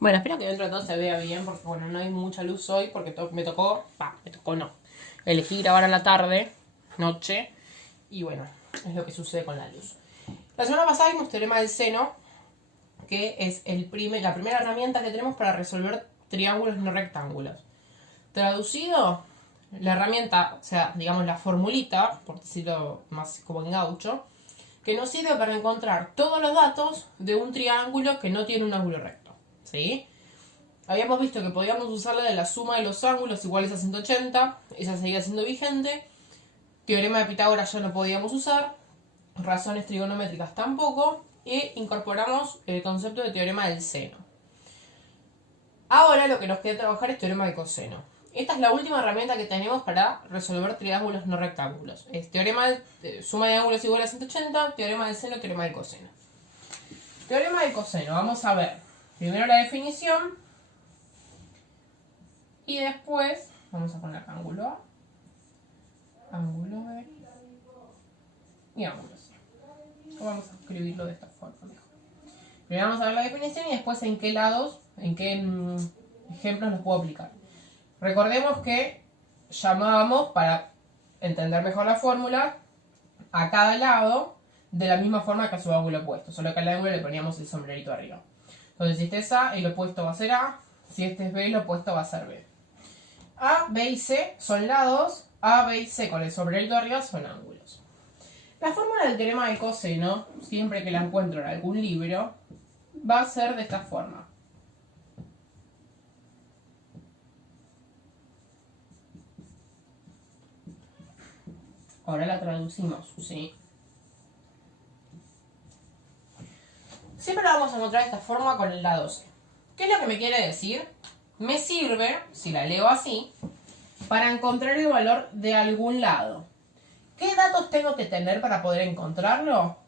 Bueno, espero que dentro de todo se vea bien, porque bueno, no hay mucha luz hoy, porque me tocó no. Elegí grabar a la tarde, noche, y bueno, es lo que sucede con la luz. La semana pasada vimos teorema del seno, que es la primera herramienta que tenemos para resolver triángulos no rectángulos. Traducido, la herramienta, o sea, digamos la formulita, por decirlo más como en gaucho, que nos sirve para encontrar todos los datos de un triángulo que no tiene un ángulo recto. ¿Sí? Habíamos visto que podíamos usar la de la suma de los ángulos iguales a 180, esa seguía siendo vigente. Teorema de Pitágoras ya no podíamos usar, razones trigonométricas tampoco, e incorporamos el concepto de teorema del seno. Ahora lo que nos queda trabajar es teorema del coseno. Esta es la última herramienta que tenemos para resolver triángulos no rectángulos. Es teorema de suma de ángulos igual a 180, teorema del seno, teorema del coseno. Teorema del coseno, vamos a ver primero la definición y después vamos a poner ángulo A, ángulo B y ángulo C. Vamos a escribirlo de esta forma mejor. Primero vamos a ver la definición y después en qué lados, en qué ejemplos los puedo aplicar. Recordemos que llamábamos, para entender mejor la fórmula, a cada lado de la misma forma que a su ángulo opuesto, solo que al ángulo le poníamos el sombrerito arriba. Entonces, si este es A, el opuesto va a ser A, si este es B, el opuesto va a ser B. A, B y C son lados, A, B y C con el sombrerito arriba son ángulos. La fórmula del teorema de coseno, siempre que la encuentro en algún libro, va a ser de esta forma. Ahora la traducimos, ¿sí? Siempre la vamos a encontrar de esta forma con el lado C. ¿Qué es lo que me quiere decir? Me sirve, si la leo así, para encontrar el valor de algún lado. ¿Qué datos tengo que tener para poder encontrarlo?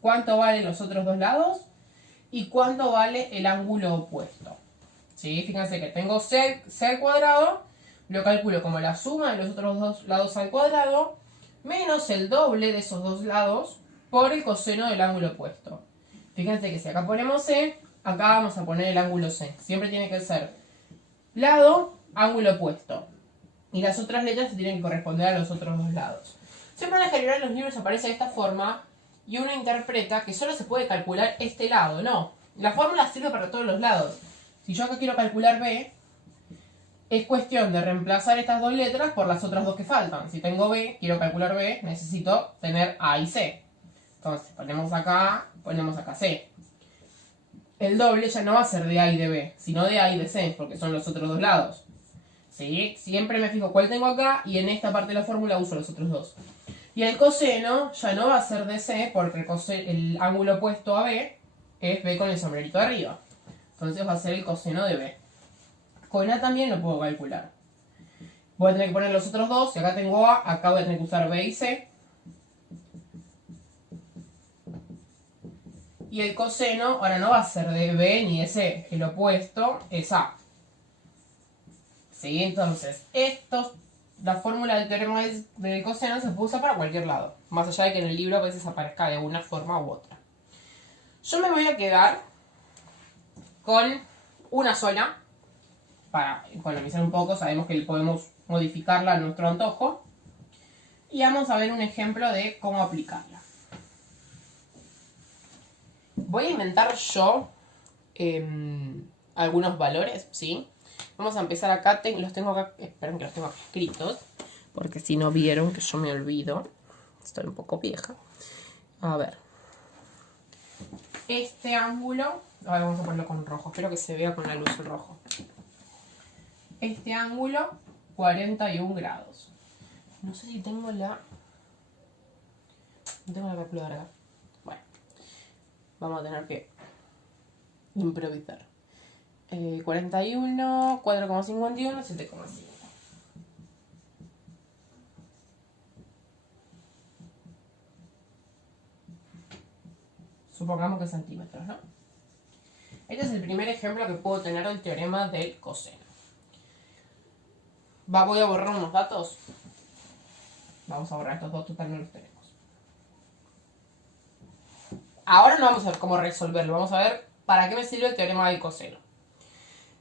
¿Cuánto valen los otros dos lados? ¿Y cuánto vale el ángulo opuesto? ¿Sí? Fíjense que tengo C al cuadrado, lo calculo como la suma de los otros dos lados al cuadrado, menos el doble de esos dos lados por el coseno del ángulo opuesto. Fíjense que si acá ponemos C, acá vamos a poner el ángulo C. Siempre tiene que ser lado, ángulo opuesto. Y las otras letras se tienen que corresponder a los otros dos lados. Siempre en general en los libros aparece de esta forma y uno interpreta que solo se puede calcular este lado. No, la fórmula sirve para todos los lados. Si yo acá quiero calcular B, es cuestión de reemplazar estas dos letras por las otras dos que faltan. Si tengo B, quiero calcular B, necesito tener A y C. Entonces ponemos acá C. El doble ya no va a ser de A y de B, sino de A y de C, porque son los otros dos lados. ¿Sí? Siempre me fijo cuál tengo acá y en esta parte de la fórmula uso los otros dos. Y el coseno ya no va a ser de C, porque el ángulo opuesto a B es B con el sombrerito de arriba. Entonces va a ser el coseno de B. Con A también lo puedo calcular. Voy a tener que poner los otros dos. Si acá tengo A, acá voy a tener que usar B y C. Y el coseno ahora no va a ser de B ni de C. El opuesto es A. ¿Sí? Entonces, la fórmula del teorema del coseno se puede usar para cualquier lado. Más allá de que en el libro a veces aparezca de una forma u otra. Yo me voy a quedar con una sola. Para economizar un poco, sabemos que podemos modificarla a nuestro antojo. Y vamos a ver un ejemplo de cómo aplicarla. Voy a inventar yo algunos valores, ¿sí? Vamos a empezar acá, los tengo acá, esperen que los tengo acá escritos, porque si no vieron que yo me olvido, estoy un poco vieja. A ver. Este ángulo, ahora vamos a ponerlo con rojo, espero que se vea con la luz el rojo. Este ángulo, 41 grados. No sé si tengo no tengo la calculadora acá. Bueno, vamos a tener que improvisar. 41, 4,51, 7,5. Supongamos que centímetros, ¿no? Este es el primer ejemplo que puedo tener del teorema del coseno. Voy a borrar unos datos. Vamos a borrar estos dos, total no los tenemos. Ahora no vamos a ver cómo resolverlo, vamos a ver para qué me sirve el teorema del coseno.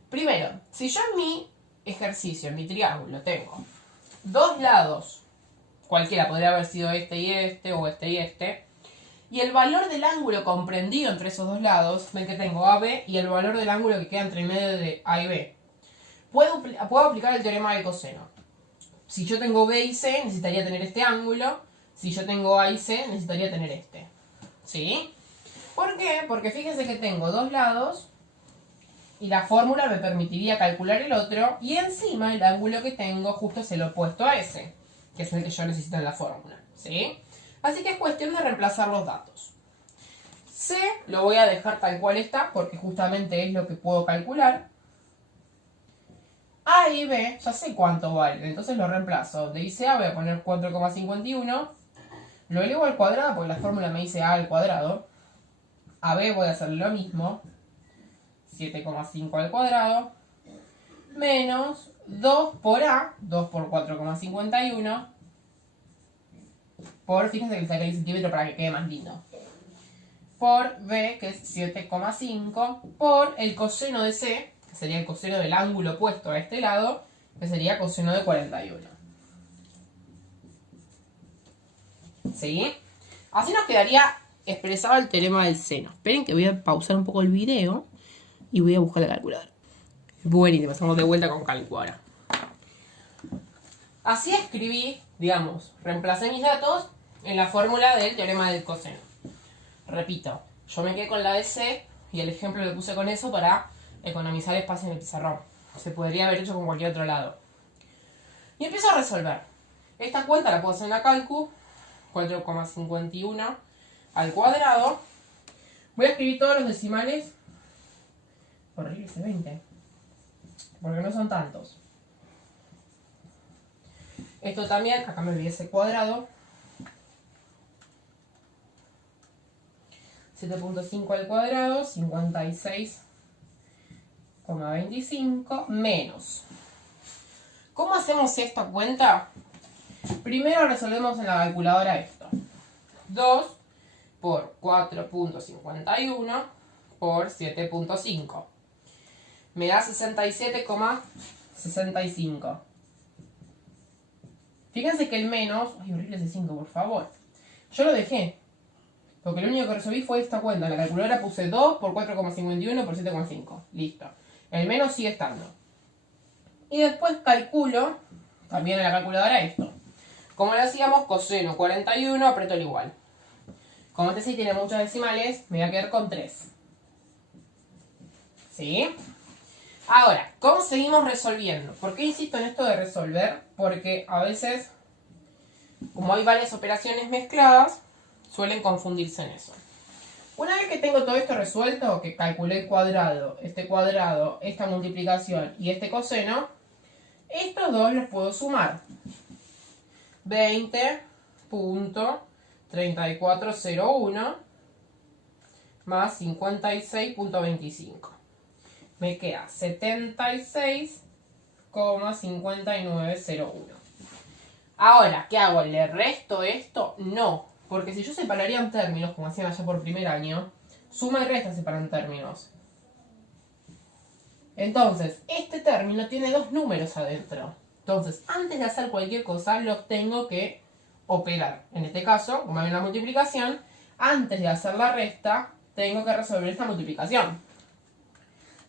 Primero, si yo en mi ejercicio, en mi triángulo, tengo dos lados, cualquiera, podría haber sido este y este, o este y este, y el valor del ángulo comprendido entre esos dos lados, ven que tengo AB, y el valor del ángulo que queda entre medio de A y B, puedo aplicar el teorema del coseno. Si yo tengo B y C, necesitaría tener este ángulo. Si yo tengo A y C, necesitaría tener este. ¿Sí? ¿Por qué? Porque fíjense que tengo dos lados y la fórmula me permitiría calcular el otro, y encima el ángulo que tengo justo es el opuesto a ese, que es el que yo necesito en la fórmula. ¿Sí? Así que es cuestión de reemplazar los datos. C lo voy a dejar tal cual está porque justamente es lo que puedo calcular. A y B ya sé cuánto vale, entonces lo reemplazo. De I C A voy a poner 4,51. Lo elevo al cuadrado porque la fórmula me dice A al cuadrado. A B voy a hacer lo mismo. 7,5 al cuadrado. Menos 2 por A. 2 por 4,51. Por, fíjense que le saqué el centímetro para que quede más lindo. Por B, que es 7,5. Por el coseno de C, que sería el coseno del ángulo opuesto a este lado, que sería coseno de 41. ¿Sí? Así nos quedaría expresado el teorema del seno. Esperen que voy a pausar un poco el video y voy a buscar la calculadora. Buenísimo, pasamos de vuelta con cálculo ahora. Así escribí, digamos, reemplacé mis datos en la fórmula del teorema del coseno. Repito, yo me quedé con la de C y el ejemplo lo puse con eso para economizar espacio en el pizarrón. Se podría haber hecho con cualquier otro lado. Y empiezo a resolver. Esta cuenta la puedo hacer en la calcu. 4,51 al cuadrado. Voy a escribir todos los decimales. Horrible ese 20. Porque no son tantos. Esto también, acá me olvidé ese cuadrado. 7,5 al cuadrado, 56,25 menos. ¿Cómo hacemos esta cuenta? Primero resolvemos en la calculadora esto. 2 por 4,51 por 7,5. Me da 67,65. Fíjense que el menos... Ay, horrible ese 5, por favor. Yo lo dejé. Porque lo único que resolví fue esta cuenta. En la calculadora puse 2 por 4,51 por 7,5. Listo. El menos sigue estando. Y después calculo, también en la calculadora, esto. Como lo hacíamos, coseno 41, aprieto el igual. Como este sí tiene muchos decimales, me voy a quedar con 3. ¿Sí? Ahora, ¿cómo seguimos resolviendo? ¿Por qué insisto en esto de resolver? Porque a veces, como hay varias operaciones mezcladas, suelen confundirse en eso. Una vez que tengo todo esto resuelto, que calculé el cuadrado, esta multiplicación y este coseno, estos dos los puedo sumar. 20.3401 más 56.25. Me queda 76,5901. Ahora, ¿qué hago? ¿Le resto esto? No, porque si yo separaría en términos, como hacían allá por primer año, suma y resta separan términos. Entonces, este término tiene dos números adentro. Entonces, antes de hacer cualquier cosa, los tengo que operar. En este caso, como hay una multiplicación, antes de hacer la resta, tengo que resolver esta multiplicación.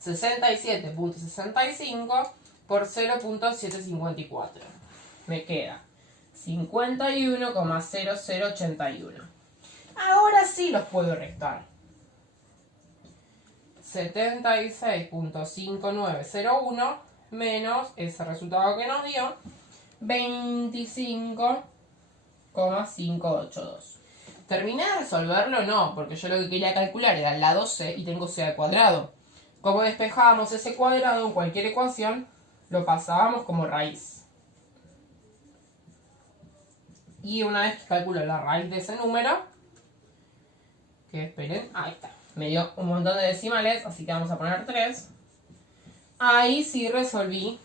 67.65 por 0.754. Me queda 51,0081. Ahora sí los puedo restar. 76.5901 menos ese resultado que nos dio 25,582. ¿Terminé de resolverlo? No, porque yo lo que quería calcular era el lado C y tengo C al cuadrado. Como despejábamos ese cuadrado en cualquier ecuación, lo pasábamos como raíz. Y una vez que calculo la raíz de ese número, que esperen, ahí está. Me dio un montón de decimales, así que vamos a poner 3. Ahí sí resolví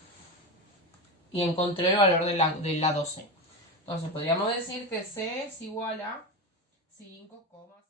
y encontré el valor del lado C. Entonces podríamos decir que C es igual a 5,5.